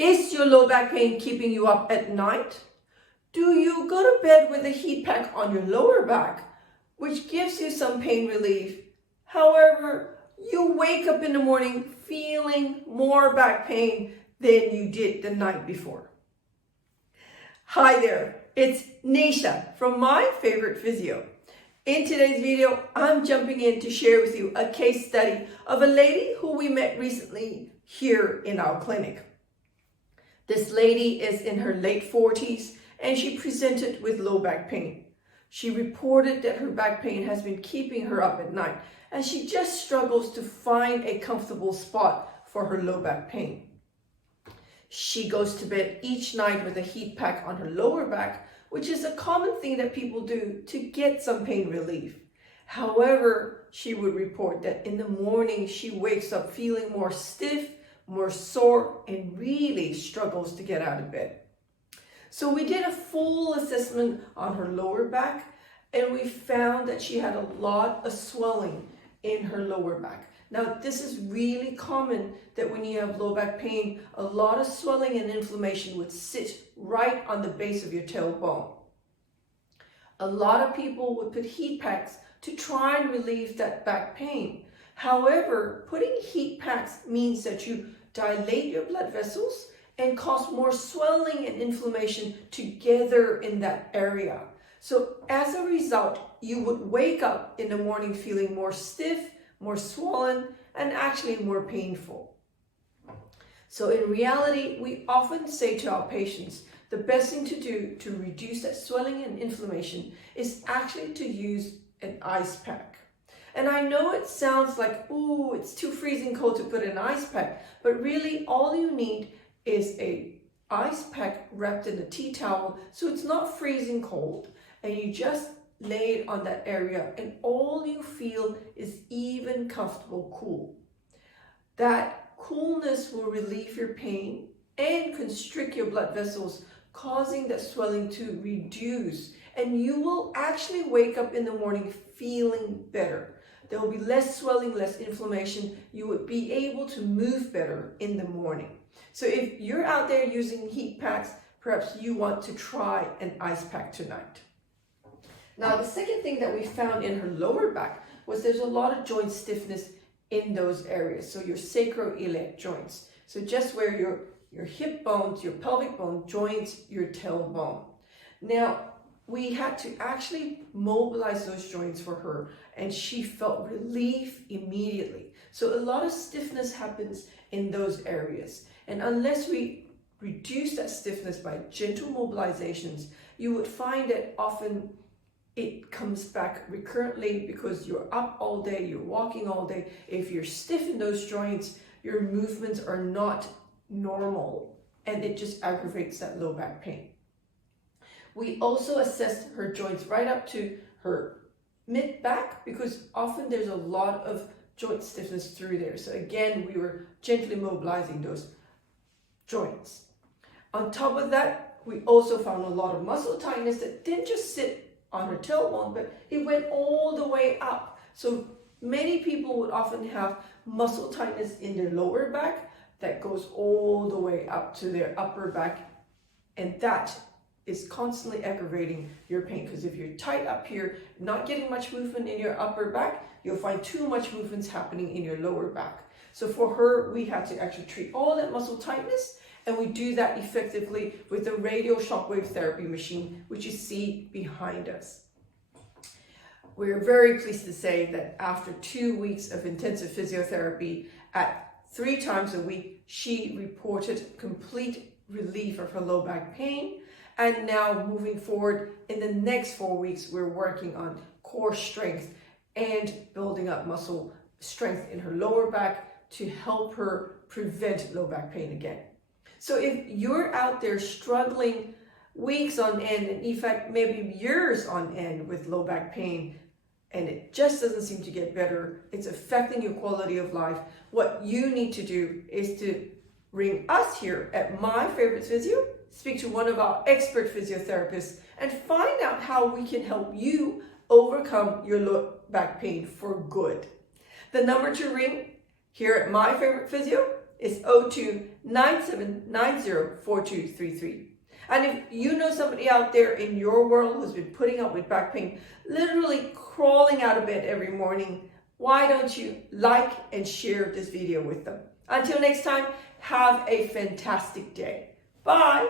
Is your low back pain keeping you up at night? Do you go to bed with a heat pack on your lower back, which gives you some pain relief? However, you wake up in the morning feeling more back pain than you did the night before. Hi there, it's Neesha from My Favorite Physio. In today's video, I'm jumping in to share with you a case study of a lady who we met recently here in our clinic. This lady is in her late 40s and she presented with low back pain. She reported that her back pain has been keeping her up at night and she just struggles to find a comfortable spot for her low back pain. She goes to bed each night with a heat pack on her lower back, which is a common thing that people do to get some pain relief. However, she would report that in the morning she wakes up feeling more stiff, more sore, and really struggles to get out of bed. So we did a full assessment on her lower back and we found that she had a lot of swelling in her lower back. Now, this is really common that when you have low back pain, a lot of swelling and inflammation would sit right on the base of your tailbone. A lot of people would put heat packs to try and relieve that back pain. However, putting heat packs means that you dilate your blood vessels and cause more swelling and inflammation together in that area. So as a result, you would wake up in the morning feeling more stiff, more swollen, and actually more painful. So in reality, we often say to our patients, the best thing to do to reduce that swelling and inflammation is actually to use an ice pack. And I know it sounds like, ooh, it's too freezing cold to put an ice pack, but really all you need is a ice pack wrapped in a tea towel so it's not freezing cold, and you just lay it on that area and all you feel is even comfortable cool. That coolness will relieve your pain and constrict your blood vessels, causing that swelling to reduce, and you will actually wake up in the morning feeling better. There will be less swelling, less inflammation. You would be able to move better in the morning. So if you're out there using heat packs, perhaps you want to try an ice pack tonight. Now, the second thing that we found in her lower back was there's a lot of joint stiffness in those areas. So your sacroiliac joints. So just where your hip bones, your pelvic bone joins your tailbone. Now, we had to actually mobilize those joints for her and she felt relief immediately. So a lot of stiffness happens in those areas. And unless we reduce that stiffness by gentle mobilizations, you would find that often it comes back recurrently because you're up all day, you're walking all day. If you're stiff in those joints, your movements are not normal and it just aggravates that low back pain. We also assessed her joints right up to her mid back because often there's a lot of joint stiffness through there. So again, we were gently mobilizing those joints. On top of that, we also found a lot of muscle tightness that didn't just sit on her tailbone, but it went all the way up. So many people would often have muscle tightness in their lower back that goes all the way up to their upper back, and that is constantly aggravating your pain, because if you're tight up here, not getting much movement in your upper back, you'll find too much movements happening in your lower back. So for her, we had to actually treat all that muscle tightness, and we do that effectively with the radio shockwave therapy machine, which you see behind us. We're very pleased to say that after 2 weeks of intensive physiotherapy at 3 times a week, she reported complete relief of her low back pain. And now moving forward, in the next 4 weeks, we're working on core strength and building up muscle strength in her lower back to help her prevent low back pain again. So if you're out there struggling weeks on end, and in fact, maybe years on end with low back pain, and it just doesn't seem to get better, it's affecting your quality of life, what you need to do is to ring us here at My Favorite Physio, speak to one of our expert physiotherapists, and find out how we can help you overcome your low back pain for good. The number to ring here at My Favorite Physio is 02-9790-4233. And if you know somebody out there in your world who's been putting up with back pain, literally crawling out of bed every morning, why don't you like and share this video with them? Until next time, have a fantastic day. Bye.